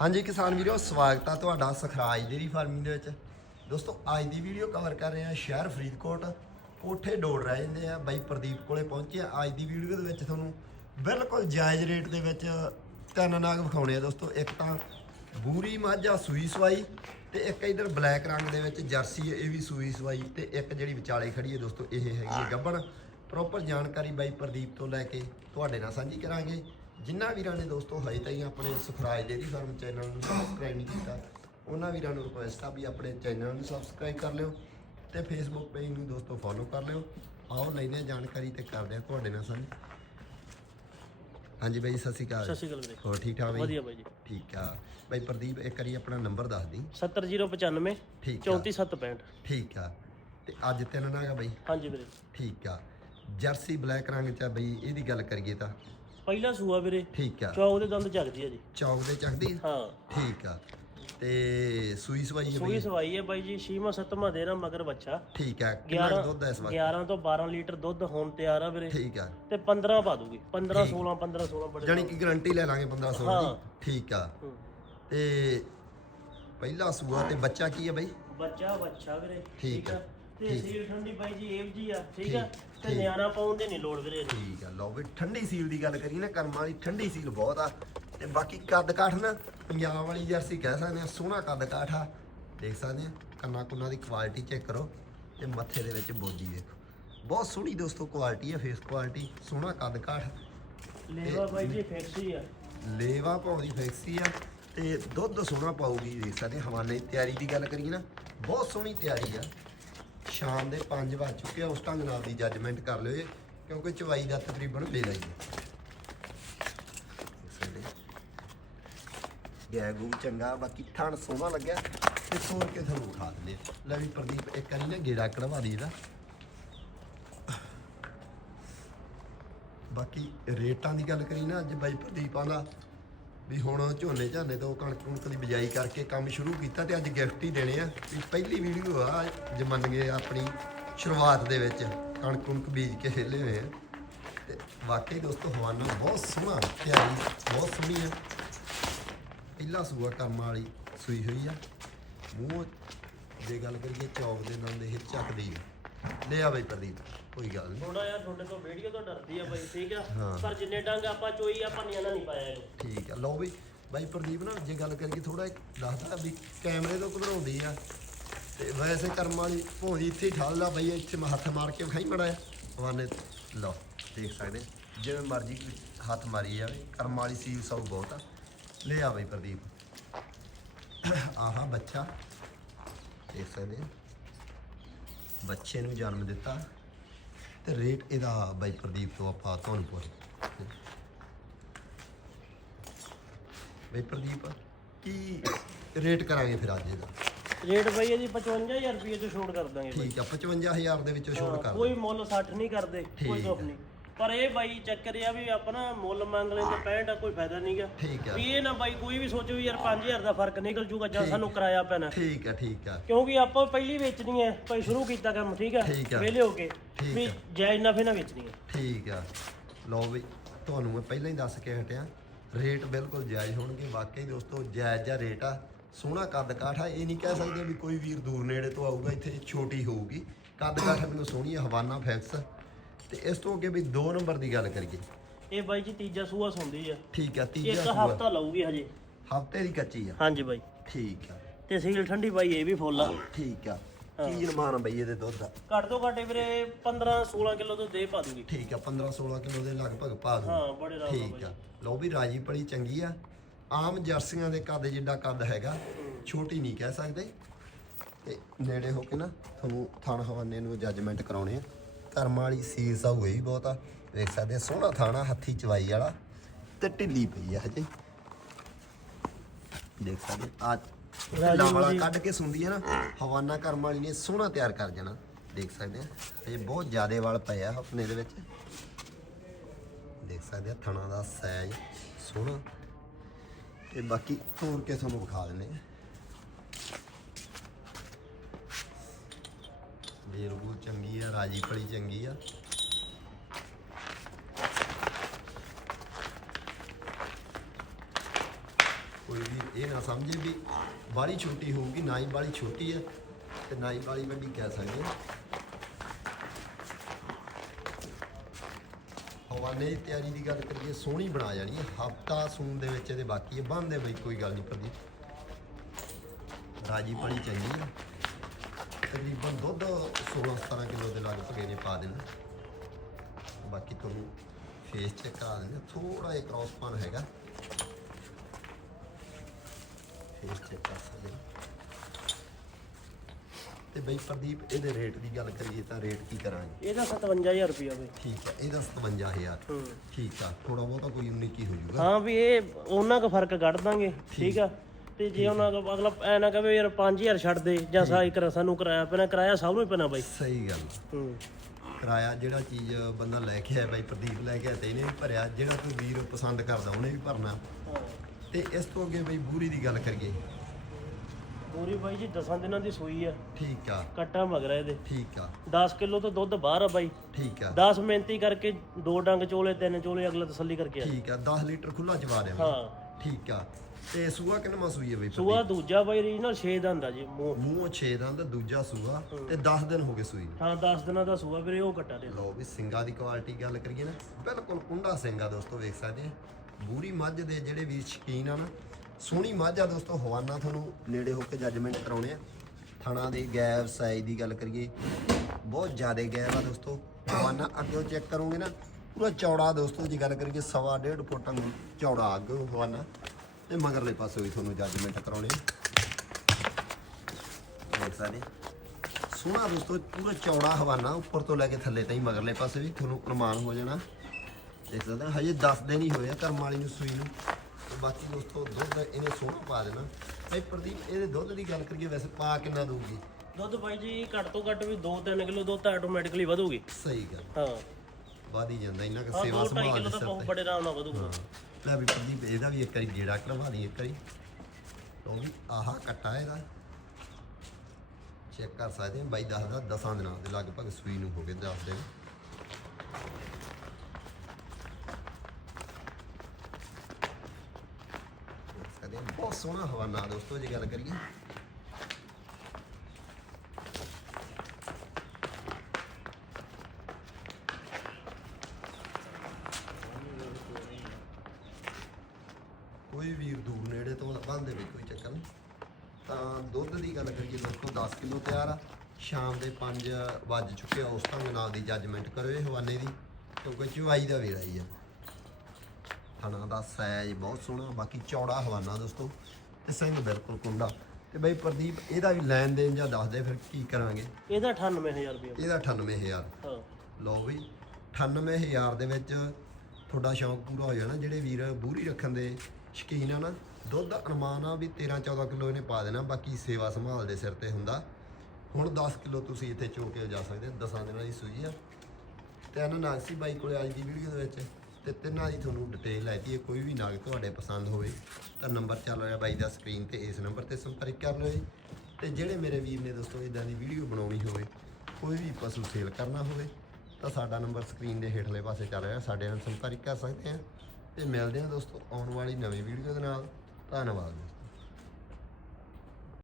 ਹਾਂਜੀ ਕਿਸਾਨ ਵੀਰੋ, ਸਵਾਗਤ ਆ ਤੁਹਾਡਾ ਸਖਰਾਜ ਡੇਰੀ ਫਾਰਮਿੰਗ ਦੇ ਵਿੱਚ। ਦੋਸਤੋ, ਅੱਜ ਦੀ ਵੀਡੀਓ ਕਵਰ ਕਰ ਰਹੇ ਆ ਸ਼ਹਿਰ ਫਰੀਦਕੋਟ। ਕੋਠੇ ਡੋੜ ਰਹਿ ਜਾਂਦੇ ਆ। ਬਾਈ ਪ੍ਰਦੀਪ ਕੋਲੇ ਪਹੁੰਚੇ ਆ। ਅੱਜ ਦੀ ਵੀਡੀਓ ਦੇ ਵਿੱਚ ਤੁਹਾਨੂੰ ਬਿਲਕੁਲ ਜਾਇਜ਼ ਰੇਟ ਦੇ ਵਿੱਚ ਤਿੰਨ ਨਾਗ ਵਿਖਾਉਣੇ ਆ ਦੋਸਤੋ। ਇੱਕ ਤਾਂ ਬੂਰੀ ਮਾਝਾ ਸੂਈ ਸਵਾਈ ਤੇ ਇੱਕ ਇਧਰ ਬਲੈਕ ਰੰਗ ਦੇ ਵਿੱਚ ਜਰਸੀ ਇਹ ਵੀ ਸੂਈ ਸਵਾਈ ਤੇ ਇੱਕ ਜਿਹੜੀ ਵਿਚਾਲੇ ਖੜੀ ਹੈ ਦੋਸਤੋ, ਇਹ ਹੈਗੀ ਹੈ ਗੱਬਣ। ਪ੍ਰੋਪਰ ਜਾਣਕਾਰੀ ਬਾਈ ਪ੍ਰਦੀਪ ਤੋਂ ਲੈ ਕੇ ਤੁਹਾਡੇ ਨਾਲ ਸਾਂਝੀ ਕਰਾਂਗੇ। ਜਿਨ੍ਹਾਂ ਵੀਰਾਂ ਨੇ ਦੋਸਤੋ ਹਜੇ ਤਾਈਂ ਆਪਣੇ ਸੁਖਰਾਜ ਡੇਅਰੀ ਫਾਰਮ ਚੈਨਲ ਨੂੰ ਸਬਸਕ੍ਰਾਈਬ ਨਹੀਂ ਕੀਤਾ ਉਹਨਾਂ ਵੀਰਾਂ ਨੂੰ ਰਿਕੁਐਸਟ ਆ ਵੀ ਆਪਣੇ ਚੈਨਲ ਨੂੰ ਸਬਸਕ੍ਰਾਈਬ ਕਰ ਲਿਓ ਤੇ ਫੇਸਬੁੱਕ ਪੇਜ ਨੂੰ ਦੋਸਤੋ ਫੋਲੋ ਕਰ ਲਿਓ। ਆਓ ਲੈਨੇ ਜਾਣਕਾਰੀ ਤੇ ਕਰਦੇ ਹਾਂ ਤੁਹਾਡੇ ਨਾਲ ਸਾਂਝੀ। ਹਾਂਜੀ ਬਾਈ ਸਤਿ ਸ਼੍ਰੀ ਅਕਾਲ। ਸਤਿ ਸ਼੍ਰੀ ਅਕਾਲ ਵੀਰੇ। ਹੋਰ ਠੀਕ ਠਾਕ ਬਾਈ? ਵਧੀਆ ਬਾਈ ਜੀ। ਠੀਕ ਆ। ਬਾਈ ਪ੍ਰਦੀਪ ਇੱਕ ਵਾਰੀ ਆਪਣਾ ਨੰਬਰ ਦੱਸ ਦੀ। 70095 ਠੀਕ ਆ। 34765 ਠੀਕ ਆ। ਤੇ ਅੱਜ ਤਿੰਨ ਨਾਗਾ ਬਾਈ? ਹਾਂਜੀ ਵੀਰੇ। ਠੀਕ ਆ। ਜਰਸੀ ਬਲੈਕ ਰੰਗ ਚ ਆ ਬਈ ਇਹਦੀ ਗੱਲ ਕਰੀਏ ਤਾਂ। ਪਹਿਲਾ ਸੂਆ ਵੀਰੇ। ਠੀਕ ਆ। ਚੌਕ ਦੇ ਦੰਦ ਚੱਕਦੀ ਆ ਜੀ। ਚੌਕ ਦੇ ਚੱਕਦੀ ਆ? ਹਾਂ। ਠੀਕ ਆ। ਤੇ ਸੂਈ ਸਵਾਈ ਹੈ ਸੂਈ ਬਈ? ਸਵਾਈ ਹੈ ਬਾਈ ਜੀ ਛੀਵਾਂ ਸੱਤਵਾਂ ਦੇਣਾ ਮਗਰ ਬੱਚਾ। ਠੀਕ ਆ ਕਿੰਨਾ ਕੁ 11 ਦੁੱਧ ਹੈ ਇਸ ਵਕਤ? 11 ਤੋਂ 12 ਲੀਟਰ ਦੁੱਧ ਹੁਣ ਤਿਆਰ ਆ ਵੀਰੇ। ਠੀਕ ਆ। ਤੇ 15 ਪਾ ਦੂਗੀ। 15 16 15 16 ਬੜੇ ਜਾਨੀ ਕਿ ਗਾਰੰਟੀ ਲੈ ਲਾਂਗੇ 15 16 ਹਾਂ। ਦੀ ਠੀਕ ਆ। ਹੂੰ। ਤੇ ਪਹਿਲਾ ਸੂਆ ਤੇ ਬੱਚਾ ਕੀ ਹੈ ਬਈ? ਬੱਚਾ ਬੱਚਾ ਵੀਰੇ। ਠੀਕ ਆ, ਤੇ ਠੀਕ। ਸੀਲ ਠੰਡੀ ਬਾਈ ਜੀ ਏਵ ਜੀ ਆ ਠੀਕ ਆ ਠੀਕ, ਤੇ ਠੀਕ। ਨਿਆਣਾ ਪਾਉਣ ਦੀ ਨਹੀਂ ਲੋੜ ਵੀਰੇ ਇਹਨੂੰ। ਠੀਕ ਆ ਲਓ ਵੀ ਠੰਡੀ ਸੀਲ ਦੀ ਗੱਲ ਕਰੀ ਨਾ ਕਰਮ ਵਾਲੀ ਠੰਡੀ ਸੀਲ ਬਹੁਤ ਆ ਤੇ ਬਾਕੀ ਕੱਦ ਕਾਠ ਨਾ ਪੰਜਾਬ ਵਾਲੀ ਜਰਸੀ ਕਹਿ ਸਕਦੇ ਆ ਸੋਹਣਾ ਕੱਦ ਕਾਠ ਆ ਦੇਖ ਸਕਦੇ ਆ ਕੰਨਾ ਕੁੰਨਾ ਦੀ ਕੁਆਲਿਟੀ ਚੈੱਕ ਕਰੋ ਤੇ ਮੱਥੇ ਦੇ ਵਿੱਚ ਬੋਜੀ ਦੇਖੋ ਬਹੁਤ ਸੋਹਣੀ ਦੋਸਤੋ ਕੁਆਲਿਟੀ ਆ ਫੇਸ ਕੁਆਲਿਟੀ ਸੋਹਣਾ ਕੱਦ ਕਾਠ ਲੇਵਾ ਬਾਈ ਜੀ ਫਿਕਸ ਹੀ ਆ ਲੇਵਾ ਪਾਉਂਦੀ ਫੈਕਸੀ ਆ ਤੇ ਦੁੱਧ ਸੋਹਣਾ ਪਾਊਗੀ ਦੇਖ ਸਕਦੇ। ਹਵਾਨੇ ਦੀ ਤਿਆਰੀ ਦੀ ਗੱਲ ਕਰੀਏ ਨਾ ਬਹੁਤ ਸੋਹਣੀ ਤਿਆਰੀ ਆ ਸ਼ਾਮ ਦੇ 5 ਵੱਜ ਚੁੱਕੇ ਆ ਉਸ ਢੰਗ ਨਾਲ ਦੀ ਜੱਜਮੈਂਟ ਕਰ ਲਿਓ ਇਹ, ਕਿਉਂਕਿ ਚਵਾਈ ਦਾ ਤਕਰੀਬਨ ਵੇਲਾ ਹੀ ਹੈ ਗੈ ਗੂ ਚੰਗਾ ਬਾਕੀ ਥਣ ਸੋਹਣਾ ਲੱਗਿਆ ਤੇ ਸੋਰ ਕੇ ਤੁਹਾਨੂੰ ਖਾ ਦਿੰਦੇ ਆ। ਲੈ ਵੀ ਪ੍ਰਦੀਪ ਇੱਕ ਵਾਰੀ ਨਾ ਗੇੜਾ ਕਢਵਾ ਦੀ ਇਹਦਾ ਬਾਕੀ ਰੇਟਾਂ ਦੀ ਗੱਲ ਕਰੀ ਨਾ ਅੱਜ ਬਾਈ ਪ੍ਰਦੀਪਾਂ ਦਾ ਵੀ ਹੁਣ ਝੋਨੇ ਝਾਨੇ ਤੋਂ ਕਣਕ ਕੁਣਕ ਦੀ ਬਿਜਾਈ ਕਰਕੇ ਕੰਮ ਸ਼ੁਰੂ ਕੀਤਾ ਤੇ ਅੱਜ ਗਿਫਟ ਹੀ ਦੇਣੇ ਆ। ਵੀ ਪਹਿਲੀ ਵੀਡੀਓ ਆ ਜੇ ਮੰਨ ਗਏ ਆਪਣੀ ਸ਼ੁਰੂਆਤ ਦੇ ਵਿੱਚ, ਕਣਕ ਕੁਣਕ ਬੀਜ ਕੇ ਖੇਲੇ ਹੋਏ ਆ। ਤੇ ਵਾਕਈ ਦੋਸਤੋ, ਹਵਾਨਾ ਬਹੁਤ ਸੋਹਣਾ ਤਿਆਰੀ, ਬਹੁਤ ਸੋਹਣੀ ਆ। ਪਹਿਲਾ ਸੂਆ ਕੰਮ ਵਾਲੀ ਸੂਈ ਹੋਈ ਆ। ਮੂੰਹ ਜੇ ਗੱਲ ਕਰੀਏ ਚੌਕ ਦੇ ਨਾਲ ਇਹ ਚੱਕਦੀ ਆ। ਲੈ ਆ ਬਈ ਪ੍ਰਦੀਪ। ਕੋਈ ਗੱਲ ਨਹੀਂ। ਥੋੜਾ ਯਾਰ ਤੁਹਾਡੇ ਤੋਂ ਵੀਡੀਓ ਤੋਂ ਡਰਦੀ ਆ ਬਾਈ ਠੀਕ ਆ? ਹਾਂ। ਪਰ ਜਿੰਨੇ ਡੰਗ ਆਪਾਂ ਚੋਈ ਆਪਾਂ ਨਿਆਣਾ ਨਹੀਂ ਪਾਇਆ ਇਹਨੂੰ। ਠੀਕ ਆ ਲਓ ਵੀ ਬਾਈ ਪ੍ਰਦੀਪ ਨਾ ਜੇ ਗੱਲ ਕਰੀਏ ਥੋੜਾ ਦੱਸਦਾ ਵੀ ਕੈਮਰੇ ਤੋਂ ਘਬਰਾਉਂਦੀ ਆ। ਤੇ ਵੈਸੇ ਕਰਮ ਵਾਲੀ ਭੋਂਦੀ ਇੱਥੇ ਹੀ ਠਾਲ ਲਾ ਬਈ ਇੱਥੇ ਮੈਂ ਹੱਥ ਮਾਰ ਕੇ ਵਿਖਾਈ ਮੜਾ ਹਵਾਨੇ ਲਓ ਦੇਖ ਸਕਦੇ ਜਿਵੇਂ ਮਰਜ਼ੀ ਹੱਥ ਮਾਰੀ ਜਾਵੇ ਕਰਮ ਵਾਲੀ ਸੀਲ ਸਭ ਬਹੁਤ ਆ। ਲੈ ਆ ਬਈ ਪ੍ਰਦੀਪ। ਆਹਾ ਬੱਚਾ ਦੇਖ ਸਕਦੇ ਆ। ਬੱਚੇ ਨੂੰ ਜਨਮ ਦਿੱਤਾ। ਰੇਟ ਇਹਦਾ ਬਾਈ ਪ੍ਰਦੀਪ ਤੋਂ ਆਪਾਂ ਤੁਹਾਨੂੰ ਪੁੱਛ ਬਈ ਪ੍ਰਦੀਪ ਕੀ ਰੇਟ ਕਰਾਂਗੇ ਫਿਰ ਅੱਜ ਇਹਦਾ? ਰੇਟ ਬਾਈ ਇਹਦੀ 55000 ਰੁਪਏ ਚ ਛੋੜ ਕਰ ਦਾਂਗੇ ਠੀਕ ਆ 55000 ਦੇ ਵਿੱਚੋਂ ਛੋੜ ਕਰ ਕੋਈ ਮੁੱਲ 60 ਨਹੀਂ ਕਰਦੇ ਕੋਈ ਕੁਝ ਨਹੀਂ। ਪਰ ਇਹ ਬਾਈ ਚੱਕਰ ਆ ਵੀ ਆਪਣਾ ਮੁੱਲ ਮੰਗ ਲੈਂਦੇ 65 ਆ ਕੋਈ ਫਾਇਦਾ ਨਹੀਂਗਾ ਠੀਕ ਆ। ਵੀ ਇਹ ਨਾ ਬਾਈ ਕੋਈ ਵੀ ਸੋਚੋ ਵੀ ਯਾਰ 5000 ਦਾ ਫ਼ਰਕ ਨਿਕਲ ਜੂਗਾ ਜਾਂ ਸਾਨੂੰ ਕਿਰਾਇਆ ਪੈਣਾ। ਠੀਕ ਆ ਠੀਕ ਆ। ਕਿਉਂਕਿ ਆਪਾਂ ਪਹਿਲੀ ਵੇਚਣੀ ਹੈ ਭਾਈ ਸ਼ੁਰੂ ਕੀਤਾ ਕੰਮ ਠੀਕ ਆ। ਵਿਹਲੇ ਹੋ ਕੇ। ਵੀ। ਜਾਇਜ਼ ਨਫੇ ਨਾਲ ਵੇਚਣੀ ਹੈ। ਠੀਕ ਆ। ਲਓ ਵੀ ਤੁਹਾਨੂੰ ਮੈਂ ਪਹਿਲਾਂ ਹੀ ਦੱਸ ਕੇ ਹਟਿਆ ਰੇਟ ਬਿਲਕੁਲ ਜਾਇਜ਼ ਹੋਣਗੇ। ਵਾਕਈ ਦੋਸਤੋ ਜਾਇਜ਼ ਜਿਹਾ ਰੇਟ ਆ। ਸੋਹਣਾ ਕੱਦ ਕਾਠ ਆ। ਇਹ ਨਹੀਂ ਕਹਿ ਸਕਦੇ ਵੀ ਕੋਈ ਵੀਰ ਦੂਰ ਨੇੜੇ ਤੋਂ ਆਊਗਾ ਇੱਥੇ ਛੋਟੀ ਹੋਊਗੀ। ਕੱਦ ਕਾਠ ਮੈਨੂੰ ਸੋਹਣੀ ਹਵਾਨਾ ਫੈਕਸ ਤੇ ਇਸ ਤੋਂ ਅੱਗੇ ਵੀ 2 ਨੰਬਰ ਦੀ ਗੱਲ ਕਰੀਏ। ਇਹ ਬਾਈ ਜੀ ਤੀਜਾ ਸੂਆ ਸੁੰਦੀ ਆ। ਠੀਕ ਆ ਇੱਕ ਤੀਜਾ ਸੂਆ। ਹਫਤਾ ਲਊਗੀ ਹਜੇ। ਹਫ਼ਤੇ ਦੀ ਕੱਚੀ ਆ। ਹਾਂਜੀ ਬਾਈ। ਠੀਕ ਆ। ਤੇ ਸੀਲ ਠੰਡੀ ਬਾਈ ਇਹ ਵੀ ਫੁੱਲ ਆ। ਠੀਕ ਆ। ਕੀ ਆ ਬਈ ਇਹਦੇ ਦੁੱਧ ਦਾ? ਘੱਟ ਤੋਂ ਘੱਟ ਵੀਰੇ 15 16 ਕਿਲੋ ਤੋਂ ਦੇ ਪਾ ਦੂਗੀ। ਠੀਕ ਆ 15 16 ਕਿਲੋ ਦੇ ਲਗਭਗ ਪਾ ਦੂੰ ਹਾਂ ਬੜੇ ਨਾਲ ਠੀਕ ਆ। ਲਓ ਵੀ ਰਾਜੀ ਪੜੀ ਚੰਗੀ ਆ। ਆਮ ਜਰਸੀਆਂ ਦੇ ਕੱਦ ਜਿੱਡਾ ਕੱਦ ਹੈਗਾ ਛੋਟੀ ਨਹੀਂ ਕਹਿ ਸਕਦੇ। ਤੇ ਨੇੜੇ ਹੋ ਕੇ ਨਾ ਤੁਹਾਨੂੰ ਥਣ ਹਵਾਨੇ ਨੂੰ ਜੱਜਮੈਂਟ ਕਰਾਉਣੇ ਆ। ਕਰਮ ਵਾਲੀ ਸੀਸ ਆ ਹੋਈ ਬਹੁਤ ਆ। ਦੇਖ ਸਕਦੇ ਆ, ਸੋਹਣਾ ਥਾਣਾ ਹੱਥੀ ਚਵਾਈ ਵਾਲਾ ਤੇ ਢਿੱਲੀ ਪਈ ਆ ਹਜੇ। ਦੇਖ ਸਕਦੇ ਆ ਲਾਵਲਾ ਬਾਜੀ। ਕੱਢ ਕੇ ਸੁੰਦੀ ਹੈ ਨਾ ਹਵਾਨਾ ਕਰਮ ਵਾਲੀ ਨੇ ਸੋਹਣਾ ਤਿਆਰ ਕਰ ਜਾਣਾ। ਦੇਖ ਸਕਦੇ ਆ ਇਹ ਬਹੁਤ ਜ਼ਿਆਦੇ ਵਾਲ ਪਏ ਆ ਆਪਣੇ ਦੇ ਵਿੱਚ। ਦੇਖ ਸਕਦੇ ਆ ਥਣਾ ਦਾ ਸਾਈਜ਼ ਸੋਹਣਾ। ਤੇ ਬਾਕੀ ਤੋੜ ਕੇ ਤੁਹਾਨੂੰ ਵਿਖਾ ਦਿੰਦੇ ਆ। ਬੇਰਗੂ ਚੰਗੀ ਆ, ਰਾਜੀ ਪੜੀ ਚੰਗੀ ਆ। ਕੋਈ ਕੋਈ ਵੀ ਇਹ ਨਾ ਸਮਝੇ ਵੀ ਬਾਲੀ ਛੋਟੀ ਹੋਊਗੀ, ਨਾ ਹੀ ਬਾਲੀ ਛੋਟੀ ਹੈ ਤੇ ਨਾ ਹੀ ਬਾਲੀ ਵੱਡੀ ਕਹਿ ਸਕਦੇ ਹਵਾਨੇ ਦੀ ਤਿਆਰੀ ਦੀ ਗੱਲ ਕਰੀਏ, ਸੋਹਣੀ ਬਣਾ ਜਾਣੀ ਹੈ ਹਫਤਾ ਸੂਨ ਦੇ ਵਿੱਚ ਇਹਦੇ ਬਾਕੀ ਹੈ ਬੰਦੇ ਬਈ, ਕੋਈ ਗੱਲ ਨਹੀਂ ਪ੍ਰਦੀਪ। ਰਾਜੀ ਪੜੀ ਚੰਗੀ ਹੈ ਤਕਰੀਬਨ ਦੁੱਧ 16 17 ਕਿਲੋ ਦੇ ਲਗਭਗ ਇਹਨੇ ਪਾ ਦੇਣਾ ਬਾਕੀ ਤੁਹਾਨੂੰ ਫੇਸ ਚੈੱਕ ਕਰਾ ਦਿੰਦੇ ਥੋੜਾ ਜਿਹਾ ਕ੍ਰਾਸ ਪਨ ਹੈਗਾ। ਫੇਸ ਚੈੱਕ ਕਰ ਸਕਦੇ। ਤੇ ਬਈ ਪ੍ਰਦੀਪ ਇਹਦੇ ਰੇਟ ਦੀ ਗੱਲ ਕਰੀਏ ਤਾਂ ਰੇਟ ਕੀ ਕਰਾਂਗੇ? ਇਹਦਾ 57000 ਰੁਪਿਆ ਬਈ। ਠੀਕ ਹੈ ਇਹਦਾ 57000 ਹੂੰ। ਠੀਕ ਆ ਥੋੜਾ ਬਹੁਤਾ ਕੋਈ 19 ਕੀ ਹੋ ਜਾਊਗਾ। ਹਾਂ ਵੀ ਇਹ ਉਹਨਾਂ ਕੁ ਫ਼ਰਕ ਕੱਢ ਦਾਂਗੇ। ਠੀਕ ਆ? ਤੇ ਜੇ ਉਹਨਾਂ ਦਾ ਅਗਲਾ ਐ ਨਾ ਕਹੇ ਯਾਰ 5000 ਛੱਡ ਦੇ ਜਾਂ ਸਾਈ ਕਰ ਸਾਨੂੰ ਕਿਰਾਇਆ ਪੈਣਾ ਕਿਰਾਇਆ ਸਭ ਨੂੰ ਹੀ ਪੈਣਾ ਬਾਈ। ਸਹੀ ਗੱਲ। ਹੂੰ। ਕਿਰਾਇਆ ਜਿਹੜਾ ਚੀਜ਼ ਬੰਦਾ ਲੈ ਕੇ ਆਇਆ ਬਾਈ ਪ੍ਰਦੀਪ ਲੈ ਕੇ ਆਇਆ ਤੇ ਇਹਨੇ ਵੀ ਭਰਿਆ ਜਿਹੜਾ ਤੂੰ ਵੀਰ ਪਸੰਦ ਕਰਦਾ ਉਹਨੇ ਵੀ ਭਰਨਾ। ਤੇ ਇਸ ਤੋਂ ਅੱਗੇ ਬਈ ਬੂਰੀ ਦੀ ਗੱਲ ਕਰੀਏ। ਪੂਰੀ ਬਾਈ ਜੀ 10 ਦਿਨਾਂ ਦੀ ਸੂਈ ਆ। ਠੀਕ ਆ। ਕੱਟਾ ਮਗਰਾ ਇਹਦੇ। ਠੀਕ ਆ। 10 ਕਿਲੋ ਤੋਂ ਦੁੱਧ ਬਾਹਰ ਆ ਬਾਈ। ਠੀਕ ਆ। 10 ਮਿਹਨਤੀ ਕਰਕੇ ਦੋ ਡੰਗ ਚੋਲੇ ਤਿੰਨ ਚੋਲੇ ਅਗਲਾ ਤਸੱਲੀ ਕਰਕੇ ਆ। ਠੀਕ ਆ। 10 ਲੀਟਰ ਖੁੱਲਾ ਚਵਾ ਰਿਹਾ ਹਾਂ। ਠੀਕ ਆ। ਤੇ ਸੂਆ ਕਿੰਨਾ ਸੂਈ ਹੈ ਬਈ ਸੂਆ ਦੂਜਾ ਬਾਈ ਰੀਜਨਲ 6 ਦਾ ਹੁੰਦਾ ਜੀ ਮੂੰਹ। ਮੂੰਹ 6 ਦੰਦ ਦੂਜਾ ਸੂਆ ਤੇ 10 ਦਿਨ ਹੋ ਗਏ ਸੂਈ ਨੂੰ। ਹਾਂ 10 ਦਿਨਾਂ ਦਾ ਸੂਆ ਵੀਰੇ ਉਹ ਕੱਟਾ ਦੇ ਲਓ ਵੀ ਸਿੰਗਾ ਦੀ ਕੁਆਲਿਟੀ ਗੱਲ ਕਰੀਏ ਨਾ ਬਿਲਕੁਲ ਕੁੰਡਾ ਸਿੰਗਾ ਦੋਸਤੋ ਵੇਖ ਸਕਦੇ ਆ। ਬੂਰੀ ਮੱਝ ਦੇ ਜਿਹੜੇ ਵੀ ਸ਼ਕੀਨ ਆ ਨਾ ਸੋਹਣੀ ਮੱਝ ਆ ਦੋਸਤੋ ਹਵਾਨਾ ਤੁਹਾਨੂੰ ਨੇੜੇ ਹੋ ਕੇ ਜੱਜਮੈਂਟ ਕਰਾਉਣੇ ਆ। ਥਣਾ ਦੀ ਗੈਪ ਸਾਈਜ਼ ਦੀ ਗੱਲ ਕਰੀਏ ਬਹੁਤ ਜ਼ਿਆਦਾ ਗੈਪ ਆ ਦੋਸਤੋ। ਹਵਾਨਾ ਅੱਗੇ ਚੈੱਕ ਕਰੋਗੇ ਨਾ ਪੂਰਾ ਚੌੜਾ ਦੋਸਤੋ ਜੀ ਗੱਲ ਕਰੀਏ ਸਵਾ ਡੇਢ ਫੁੱਟ ਚੌੜਾ ਅੱਗੇ ਹਵਾਨਾ। ਤੇ ਮਗਰਲੇ ਪਾਸੇ ਵੀ ਤੁਹਾਨੂੰ ਜੱਜਮੈਂਟ ਕਰਾਉਣੇ ਦੇਖ ਸਕਦੇ ਸੋਹਣਾ ਦੋਸਤੋ ਪੂਰਾ ਚੌੜਾ ਹਵਾਨਾ ਉੱਪਰ ਤੋਂ ਲੈ ਕੇ ਥੱਲੇ ਤਾਈਂ ਮਗਰਲੇ ਪਾਸੇ ਵੀ ਤੁਹਾਨੂੰ ਅਨੁਮਾਨ ਹੋ ਜਾਣਾ। ਦੇਖ ਸਕਦੇ ਹੋ, ਹਜੇ 10 ਦਿਨ ਹੀ ਹੋਏ ਆ ਕਰਮ ਵਾਲੀ ਨੂੰ ਸੂਈ ਨੂੰ। ਬਾਕੀ ਦੋਸਤੋ ਦੁੱਧ ਇਹਨੇ ਸੋਹਣਾ ਪਾ ਦੇਣਾ। ਭਾਈ ਪ੍ਰਦੀਪ ਇਹਦੇ ਦੁੱਧ ਦੀ ਗੱਲ ਕਰੀਏ ਵੈਸੇ ਪਾ ਕਿੰਨਾ ਦਊਗੀ? ਦੁੱਧ ਬਾਈ ਜੀ ਘੱਟ ਤੋਂ ਘੱਟ ਵੀ 2-3 ਕਿਲੋ ਦੁੱਧ ਤਾਂ ਆਟੋਮੈਟਿਕਲੀ ਵਧੂਗੀ। ਸਹੀ ਗੱਲ। ਹਾਂ। ਵਧ ਹੀ ਜਾਂਦਾ ਇਹਨਾਂ ਕਿ ਹਾਂ ਸੇਵਾ 2-2.5 ਸੰਭਾਲ ਦੇ ਸਿਰ ਤੇ। ਬੜੇ ਆਰਾਮ ਨਾਲ ਵਧੂਗਾ। ਲੈ ਵੀ ਪ੍ਰਦੀਪ ਇਹਦਾ ਵੀ ਇੱਕ ਵਾਰੀ ਗੇੜਾ ਕਰਵਾ ਦੀ ਇੱਕ ਵਾਰੀ। ਉਹ ਵੀ, ਆਹਾ ਕੱਟਾ ਇਹਦਾ। ਚੈੱਕ ਕਰ ਸਕਦੇ ਹਾਂ, ਬਾਈ ਦੱਸਦਾ ਦਸਾਂ ਦਿਨਾਂ ਦੇ, ਲਗਭਗ ਸੂਈ ਨੂੰ ਹੋ ਗਏ 10 ਦਿਨ। ਸਕਦੇ ਬਹੁਤ ਸੋਹਣਾ ਹਵਾਨਾ ਦੋਸਤੋ, ਜੇ ਗੱਲ ਕਰੀਏ। ਕੋਈ ਵੀਰ ਦੂਰ ਨੇੜੇ ਤੋਂ ਬੰਦੇ ਵੀ ਕੋਈ ਚੱਕਰ ਨਹੀਂ। ਤਾਂ ਦੁੱਧ ਦੀ ਗੱਲ ਕਰੀਏ ਦੋਸਤੋ 10 ਕਿਲੋ ਤਿਆਰ ਆ। ਸ਼ਾਮ ਦੇ 5 ਵੱਜ ਚੁੱਕੇ ਆ ਉਸ ਢੰਗ ਨਾਲ ਦੀ ਜੱਜਮੈਂਟ ਕਰੋ ਇਹ ਹਵਾਨੇ ਦੀ ਕਿਉਂਕਿ ਚੁਆਈ ਦਾ ਵੇਲਾ ਹੀ ਆ। ਥਣਾ ਦਾ ਸਾਈਜ਼ ਬਹੁਤ ਸੋਹਣਾ ਬਾਕੀ ਚੌੜਾ ਹਵਾਨਾ ਦੋਸਤੋ ਤੇ ਸਿੰਘ ਬਿਲਕੁਲ ਕੁੰਡਾ। ਤੇ ਬਈ ਪ੍ਰਦੀਪ ਇਹਦਾ ਵੀ ਲੈਣ ਦੇਣ ਜਾਂ ਦੱਸ ਦੇ ਫਿਰ ਕੀ ਕਰਾਂਗੇ? ਇਹਦਾ 98000 ਰੁਪਏ ਇਹਦਾ 98000 ਹਾਂ। ਲਓ ਵੀ 98000 ਦੇ ਵਿੱਚ ਤੁਹਾਡਾ ਸ਼ੌਂਕ ਪੂਰਾ ਹੋ ਜਾਣਾ ਜਿਹੜੇ ਵੀਰ ਬੂਰੀ ਰੱਖਣ ਦੇ ਸ਼ਕੀਨ ਆ ਨਾ ਦੁੱਧ ਅਨੁਮਾਨ ਆ ਵੀ 13 14 ਕਿਲੋ ਇਹਨੇ ਪਾ ਦੇਣਾ, ਬਾਕੀ ਸੇਵਾ ਸੰਭਾਲ ਦੇ ਸਿਰ ਤੇ ਹੁੰਦਾ। ਹੁਣ 10 ਕਿਲੋ ਤੁਸੀਂ ਇੱਥੇ ਚੋ ਕੇ ਜਾ ਸਕਦੇ ਦਸਾਂ ਦਿਨਾਂ ਦੀ ਸੂਈ ਆ। ਤਿੰਨ ਨਾਗ ਸੀ ਬਾਈ ਕੋਲੇ ਅੱਜ ਦੀ ਵੀਡੀਓ ਦੇ ਵਿੱਚ, ਤੇ ਤਿੰਨਾਂ ਦੀ ਤੁਹਾਨੂੰ ਡਿਟੇਲ ਲੈਤੀ ਹੈ ਕੋਈ ਵੀ ਨਾਗ ਤੁਹਾਡੇ ਪਸੰਦ ਹੋਵੇ, ਤਾਂ ਨੰਬਰ ਚੱਲ ਰਿਹਾ ਬਾਈ ਦਾ ਸਕਰੀਨ ਤੇ ਇਸ ਨੰਬਰ ਤੇ ਸੰਪਰਕ ਕਰ ਲਿਓ ਜੀ। ਤੇ ਜਿਹੜੇ ਮੇਰੇ ਵੀਰ ਨੇ ਦੋਸਤੋ ਇਦਾਂ ਦੀ ਵੀਡੀਓ ਬਣਾਉਣੀ ਹੋਵੇ, ਕੋਈ ਵੀ ਪਸ਼ੂ ਸੇਲ ਕਰਨਾ ਹੋਵੇ, ਤਾਂ ਸਾਡਾ ਨੰਬਰ ਸਕਰੀਨ ਦੇ ਹੇਠਲੇ ਪਾਸੇ ਚੱਲ ਰਿਹਾ, ਸਾਡੇ ਨਾਲ ਸੰਪਰਕ ਕਰ ਸਕਦੇ ਆ। ਤੇ ਮਿਲਦੇ ਹਾਂ ਦੋਸਤੋ ਆਉਣ ਵਾਲੀ ਨਵੀਂ ਵੀਡੀਓ ਦੇ ਨਾਲ। ਧੰਨਵਾਦ।